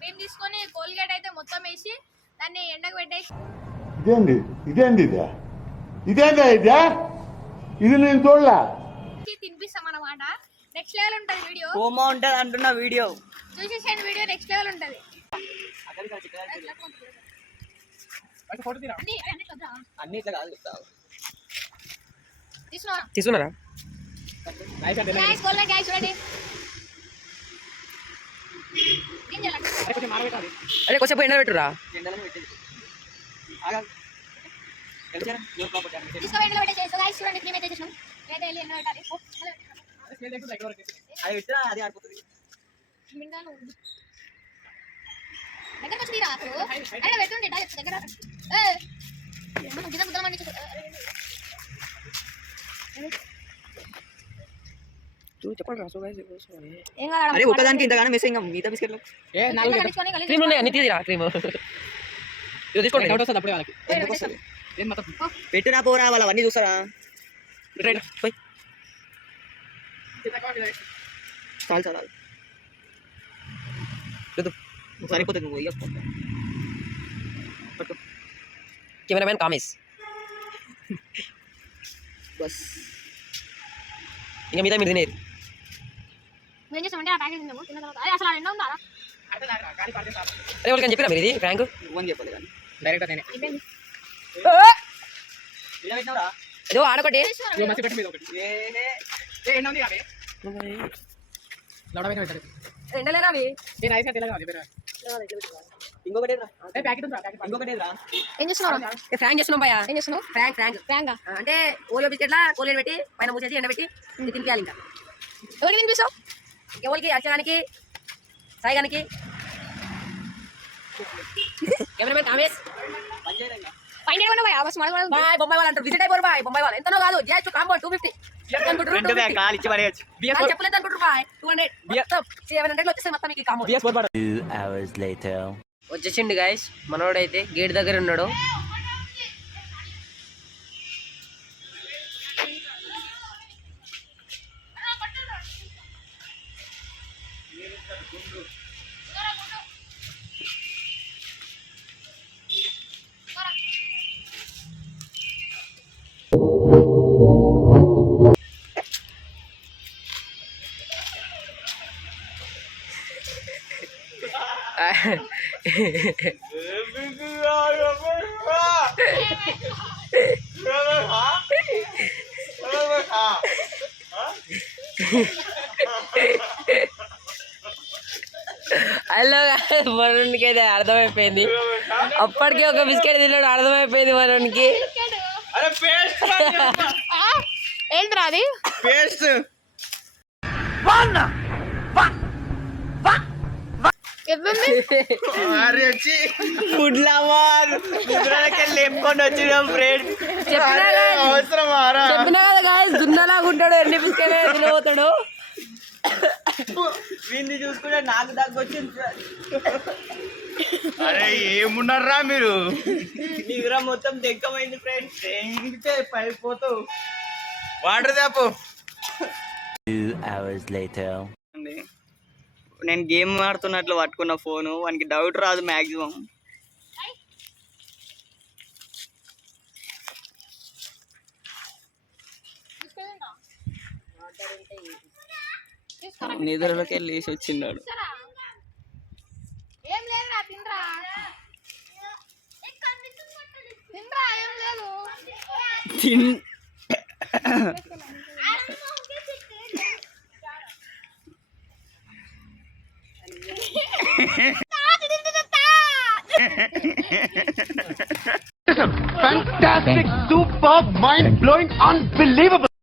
మేము తీసుకొని కోల్గేట్ అయితే మొత్తం వేసి దాన్ని ఎండకు పెట్టేసి ఇది నేను చూడలా తినిపిస్తాం అన్నమాట. నెక్స్ట్ లెవెల్ ఉంటది వీడియో. కోమా ఉంటది అంటున్న వీడియో చూసేసేయండి, వీడియో నెక్స్ట్ లెవెల్ ఉంటది. అన్ని ఇట్లా కాదు చెప్తావు తీసుకున్నారా అరే కొంచెం ఎండ పెట్టురా. ఎండలను పెట్టేది అది పెట్టినా అది ఆడిపోతుంది. అరే ఒకదానికి ఇంతగానో మిస్ అయ్యాం మిగతా బిస్కెట్లు క్రీమ్ ఉన్నాయి అన్ని తీరా క్రీమ్ పెట్టురా పోరా వాళ్ళు అవన్నీ చూస్తారా చాలు చాలు సరిపోతుంది నువ్వు ఇక కెమెరామ్యాన్ కామేష్ బస్ ఇంకా మీద మీరు తినేది అరే వాళ్ళకి చెప్పినా మీరు ఇది ఫ్రాంక్ చెప్పలేదు కానీ డైరెక్ట్ ఏదో ఆడొకటి ఎండలేరా ఇంకొకటి ఫ్రాంక్ చేస్తున్నాం భయ ఫ్రాంక్ అంటే ఓలో బిస్కెట్లా కోలేరు పెట్టి పైన మూసేసి ఎండబెట్టి తినిపించాలి. ఇంకా ఎవరికి తినిపిస్తావు? ఎవరికి అర్చనానికి సాయిగానికి కెమెరామెన్ కామేష్ బొంబాయి వాళ్ళు అంటారు విజిట్ అయిపోరు బాయ్. బొంబాయి వాళ్ళు ఎంతనో కాదు జస్ట్ కాంబో 250 చెప్పలేదు అనుకుంటారు బాయ్ 200 700 వచ్చేసి మొత్తం మీకు కాంబో. వచ్చేసిండు గాయస్ మనోడైతే గేట్ దగ్గర ఉన్నాడు. హలో వరుణ్కి అయితే అర్థమైపోయింది. అప్పటికే ఒక బిస్కెట్ తిన్నాడు అర్థమైపోయింది వరుణ్కి. ఏంట్రా అది? పేస్ట్ ఫుడ్ లవర్ లేపుకొని వచ్చిన ఫ్రెండ్ చెప్పినా కదా గాయస్ దున్నలాగా ఉంటాడు. ఎన్ని బిస్కెట్ తినబోతాడు. వీడిని చూసుకుంటే నాకు దగ్గొచ్చింది. అరే ఏమున్నారా మీరు? నిద్ర మొత్తం దెక్కమైంది ఫ్రెండ్స్. ఎంగితే పడిపోతావు. వాటర్ తేపు. నేను గేమ్ ఆడుతున్నట్లు పట్టుకున్న ఫోను వానికి డౌట్ రాదు మ్యాక్సిమం. నిద్రలోకి వెళ్ళి వేసి వచ్చిన్నాడు. Fantastic, superb, mind-blowing, unbelievable.